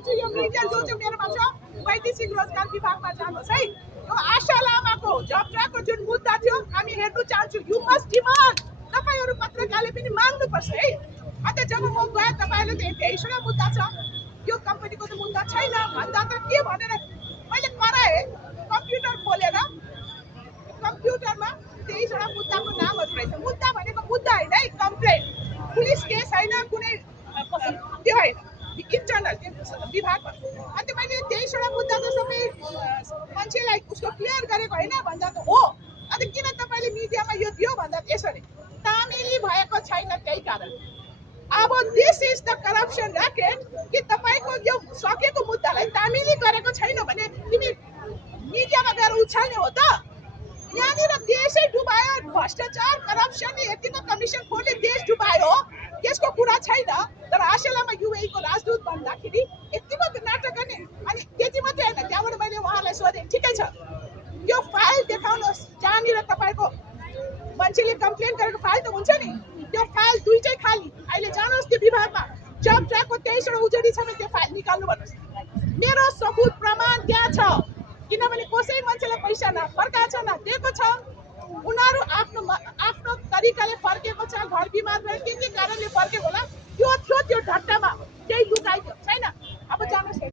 चाहन्छु यो मिडिया जो चाहिँ मेरोमा छ वैदेशिक रोजगार विभागमा जानुहोस् है। यो आशा लामाको जब ट्र्याकको जुन मुद्दा थियो हामी हेर्नु चाहन्छु। यु मस्ट डिमान्ड, तपाईहरु पत्रकारले पनि माग्नुपर्छ है। अन्त जब म गए तपाईहरुले त 23वटा मुद्दा छ, यो कम्पनीको त मुद्दा छैन भन्दा त के भनेर मैले कराए कम्प्युटर खोलेर कम्प्युटरमा 23वटा मुद्दाको नामहरु रहेछ। मुद्दा भनेको मुद्दा हैन है, कम्प्लेन, पुलिस केस हैन, कुनै त्यो हैन, इन्टर्नल विभागमा। अन्त मैले 23वटा मुद्दा त सबै मान्छेलाई उसको क्लियर गरेको हैन भन्दा त हो। अन्त किन तपाईले मिडियामा यो दियो भन्दा यसरी तामिली भएको छैन, त्यही कारण। अब this is the corruption racket कि तपाईको यो सकेको मुद्दालाई तामिली गरेको छैन भने तिमी मिडियामा गएर उछाल्ने हो त। यहाँनिर देशै डुबायो, भ्रष्टाचार करप्सनले यतिको कमिसन खोले देश डुबायो, त्यसको कुरा छैन। तर आशालामा युए को राजदूत भन्दाखेरि यतिको नाटक गर्ने। अनि त्यति मात्रै हैन, त्यहाँबाट मैले उहाँलाई सोधेँ ठिकै छ यो फाइल देखाउनुहोस् जहाँनिर तपाईको मान्छेले कम्प्लेन गरेको फाइल त हुन्छ नि, त्यो फाइल दुईटै खाली। अहिले जानुहोस् त्यो विभागमा जब ट्र्याकको 23वटा उजुरी छ भने त्यो फाइल निकाल्नु भन्नुहोस्। मेरो सबुत प्रमाण त्यहाँ छ, किनभने कसै मान्छेलाई पैसा न फर्काएको छ न दिएको छ। उनीहरू आफ्नो आफ्नो तरिकाले फर्केको छ, घर बिमार भएर के कारणले फर्केको होला